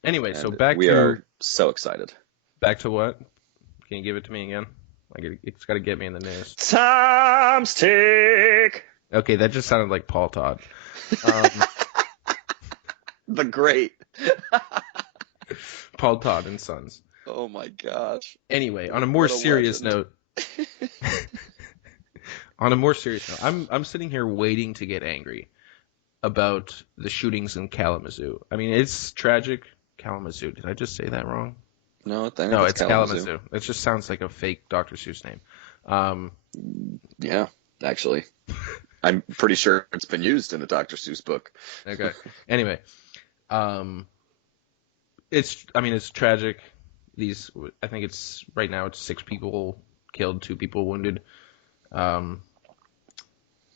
Anyway, so And we are so excited. back to what? Can you give it to me again? It's got to get me in the news. Tom's Take. Okay, that just sounded like Paul Todd. The great. Paul Todd and Sons. Oh my gosh. Anyway, on a more What a serious legend. note, I'm sitting here waiting to get angry about the shootings in Kalamazoo. I mean, it's tragic. Kalamazoo. Did I just say that wrong? No, I think No, it's it's Kalamazoo. It just sounds like a fake Dr. Seuss name. Yeah, actually. I'm pretty sure it's been used in the Dr. Seuss book. Okay. Anyway, it's tragic. I think it's right now it's 6 people killed, 2 people wounded. And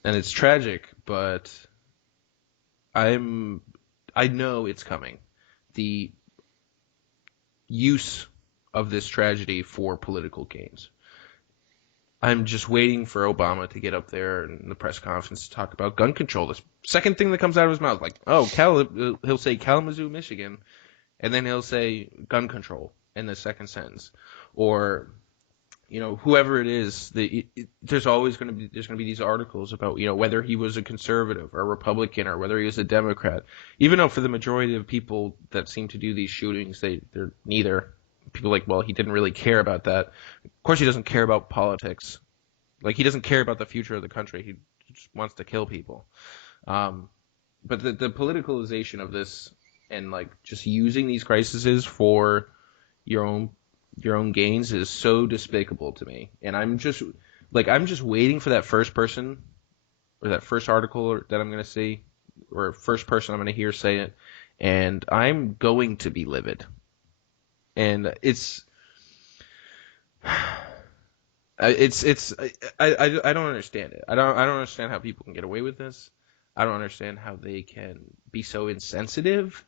it's tragic, but I know it's coming. The use of this tragedy for political gains. I'm just waiting for Obama to get up there in the press conference to talk about gun control. The second thing that comes out of his mouth, like, he'll say Kalamazoo, Michigan, and then he'll say gun control in the second sentence. Or, whoever it is, there's going to be these articles about, whether he was a conservative or a Republican or whether he was a Democrat. Even though for the majority of people that seem to do these shootings, they're neither. People are like, well, he didn't really care about that. Of course he doesn't care about politics. Like, he doesn't care about the future of the country. He just wants to kill people. But the politicalization of this and, like, just using these crises for your own gains is so despicable to me. And I'm just waiting for that first person or that first article that I'm going to see or first person I'm going to hear say it. And I'm going to be livid. And I don't understand it. I don't understand how people can get away with this. I don't understand how they can be so insensitive.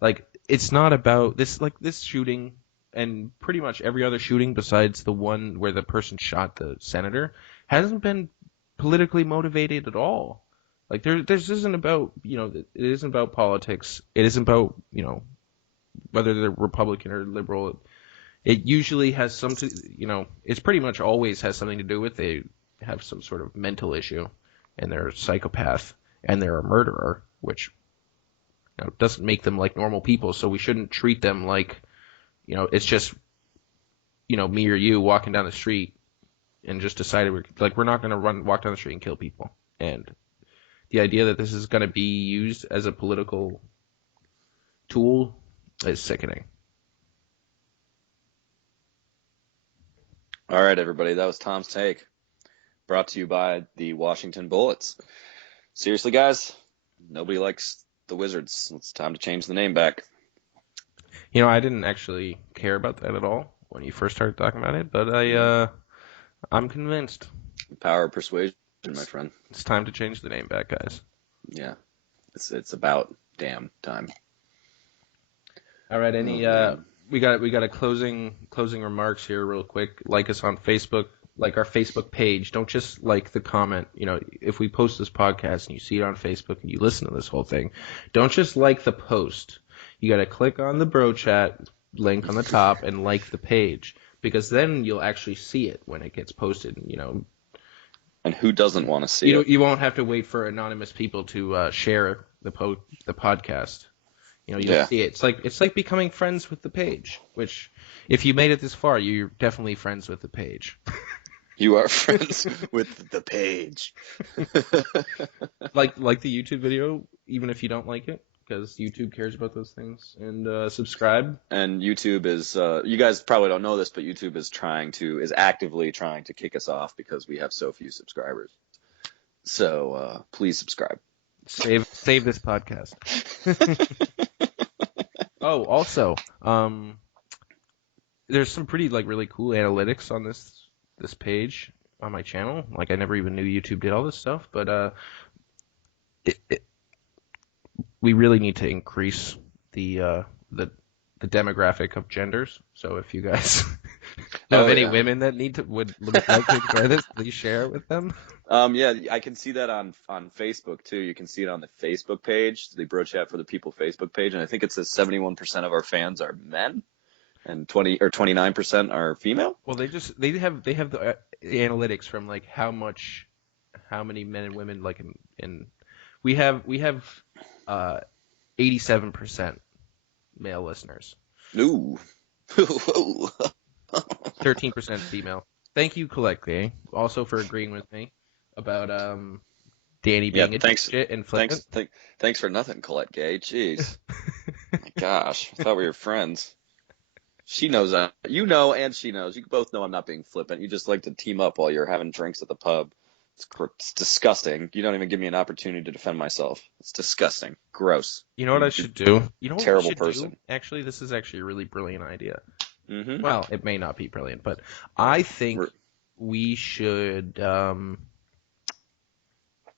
Like, it's not about this shooting and pretty much every other shooting besides the one where the person shot the senator hasn't been politically motivated at all. Like, this isn't about, it isn't about politics. It isn't about, whether they're Republican or liberal. It usually has it's pretty much always has something to do with they have some sort of mental issue and they're a psychopath and they're a murderer, which doesn't make them like normal people. So we shouldn't treat them like, it's just, me or you walking down the street and just decided we're not going to walk down the street and kill people. And the idea that this is going to be used as a political tool is sickening. All right, everybody, that was Tom's take, brought to you by the Washington Bullets. Seriously, guys, nobody likes the Wizards. It's time to change the name back. You know, I didn't actually care about that at all when you first started talking about it, but I'm convinced. The power of persuasion, my friend. It's time to change the name back, guys. Yeah, it's about damn time. All right, man. we got a closing remarks here real quick. Like us on Facebook, like our Facebook page. Don't just like the comment. You know, if we post this podcast and you see it on Facebook and you listen to this whole thing, don't just like the post. You got to click on the Bro Chat link on the top and like the page, because then you'll actually see it when it gets posted. You know, and who doesn't want to see it? You won't have to wait for anonymous people to share the podcast. You know, you see it. It's like becoming friends with the page. Which, if you made it this far, you're definitely friends with the page. You are friends with the page. like the YouTube video, even if you don't like it, because YouTube cares about those things. And subscribe. And YouTube is, you guys probably don't know this, but YouTube is actively trying to kick us off because we have so few subscribers. So please subscribe. Save this podcast. Oh, also, there's some pretty really cool analytics on this page on my channel. Like, I never even knew YouTube did all this stuff, but we really need to increase the demographic of genders. So if you guys know of any women that would like to enjoy this, please share it with them. Yeah, I can see that on Facebook too. You can see it on the Facebook page, the Bro Chat for the People Facebook page, and I think it says 71% of our fans are men, and 29% are female. Well, they have the analytics from how many men and women in we have 87% male listeners. Ooh. 13% female. Thank you, Colette Gay, also for agreeing with me about Danny being shit and flippant. Thanks for nothing, Colette Gay. Jeez. My gosh, I thought we were friends. She knows that. You know, and she knows. You both know I'm not being flippant. You just like to team up while you're having drinks at the pub. It's disgusting. You don't even give me an opportunity to defend myself. It's disgusting. Gross. You know what I should do? You know what terrible I should person. do? Actually, this is actually a really brilliant idea. Mm-hmm. Well, it may not be brilliant, but I think we should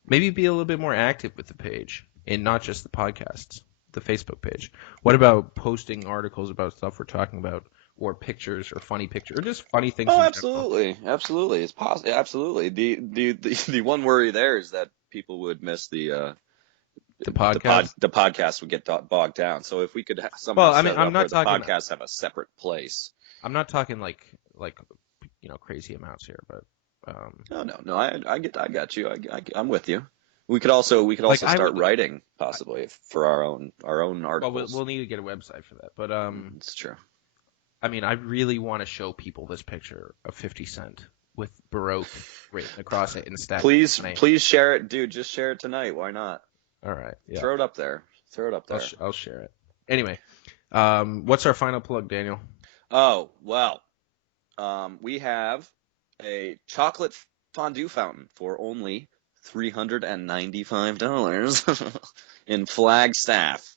maybe be a little bit more active with the page, and not just the podcasts, the Facebook page. What about posting articles about stuff we're talking about, or pictures, or funny pictures, or just funny things? Oh, absolutely, absolutely. It's possible. Absolutely. The one worry there is that people would miss the podcast. The podcast would get bogged down. So if we could somehow I'm not talking the podcasts have a separate place. I'm not talking like crazy amounts here, but no. I got you. I'm with you. We could also start writing possibly for our own articles. Well, we'll need to get a website for that. But it's true. I mean, I really want to show people this picture of 50 Cent with Baroque written across it in stack. Please share it, dude. Just share it tonight. Why not? All right. Yeah. Throw it up there. I'll share it. Anyway, what's our final plug, Daniel? Oh, well, we have a chocolate fondue fountain for only $395 in Flagstaff.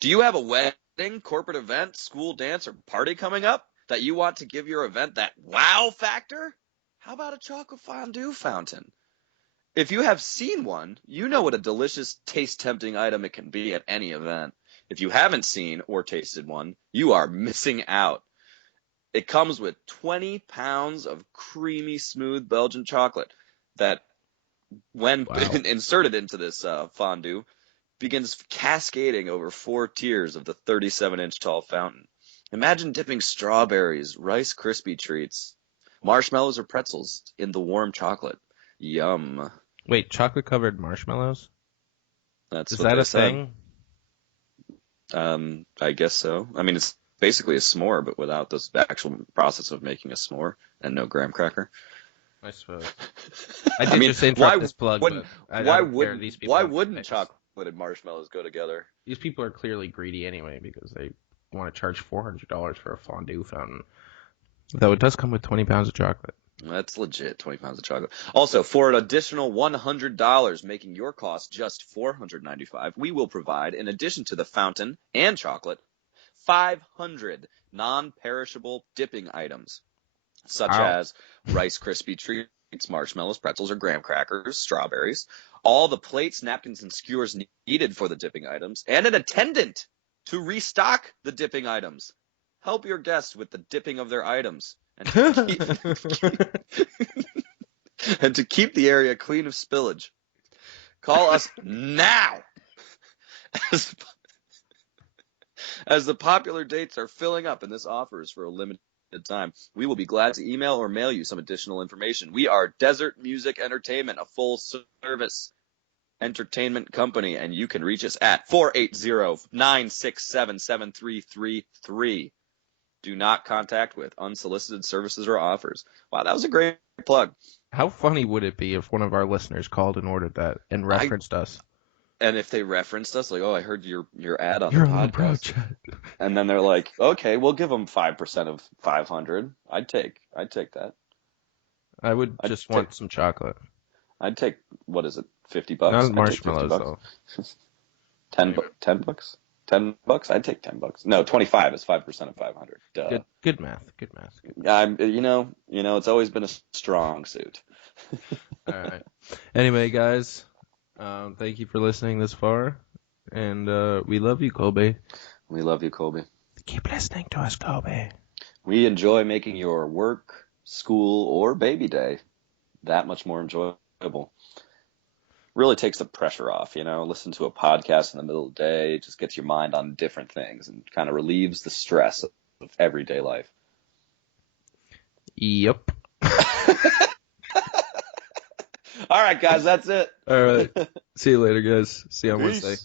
Do you have a wedding, corporate event, school dance, or party coming up that you want to give your event that wow factor? How about a chocolate fondue fountain? If you have seen one, you know what a delicious, taste-tempting item it can be at any event. If you haven't seen or tasted one, you are missing out. It comes with 20 pounds of creamy, smooth Belgian chocolate that, when inserted into this fondue, begins cascading over 4 tiers of the 37-inch tall fountain. Imagine dipping strawberries, Rice Krispie treats, marshmallows, or pretzels in the warm chocolate. Yum. Wait, chocolate-covered marshmallows? Is that a thing? I guess so. I mean, it's basically a s'more, but without the actual process of making a s'more and no graham cracker. I suppose. I did just interrupt this plug. Why wouldn't chocolate and marshmallows go together. These people are clearly greedy anyway because they want to charge $400 for a fondue fountain. Though it does come with 20 pounds of chocolate. That's legit, 20 pounds of chocolate. Also, for an additional $100, making your cost just $495, we will provide, in addition to the fountain and chocolate, 500 non-perishable dipping items, such as Rice Krispie treats, marshmallows, pretzels, or graham crackers, strawberries, all the plates, napkins, and skewers needed for the dipping items, and an attendant to restock the dipping items. Help your guests with the dipping of their items. And to keep the area clean of spillage. Call us now, as the popular dates are filling up and this offer is for a limited time. We will be glad to email or mail you some additional information. We are Desert Music Entertainment, a full-service entertainment company, and you can reach us at 480-967-7333. Do not contact with unsolicited services or offers. Wow, that was a great plug. How funny would it be if one of our listeners called and ordered that and referenced us? And if they referenced us, like, oh, I heard your ad on You're the on the Bro podcast. Chat. And then they're like, okay, we'll give them 5% of 500. I'd take that. I would just want some chocolate. I'd take, what is it, $50? Not marshmallows, though. 10 bucks? $10? I'd take $10. No, 25 is 5% of 500. Duh. Good math. You know, it's always been a strong suit. All right. Anyway, guys, thank you for listening this far, and we love you, Kobe. We love you, Colby. Keep listening to us, Kobe. We enjoy making your work, school, or baby day that much more enjoyable. Really takes the pressure off, listen to a podcast in the middle of the day. It just gets your mind on different things and kind of relieves the stress of everyday life. Yep. All right, guys, that's it. All right. See you later, guys. See you on Peace. Wednesday.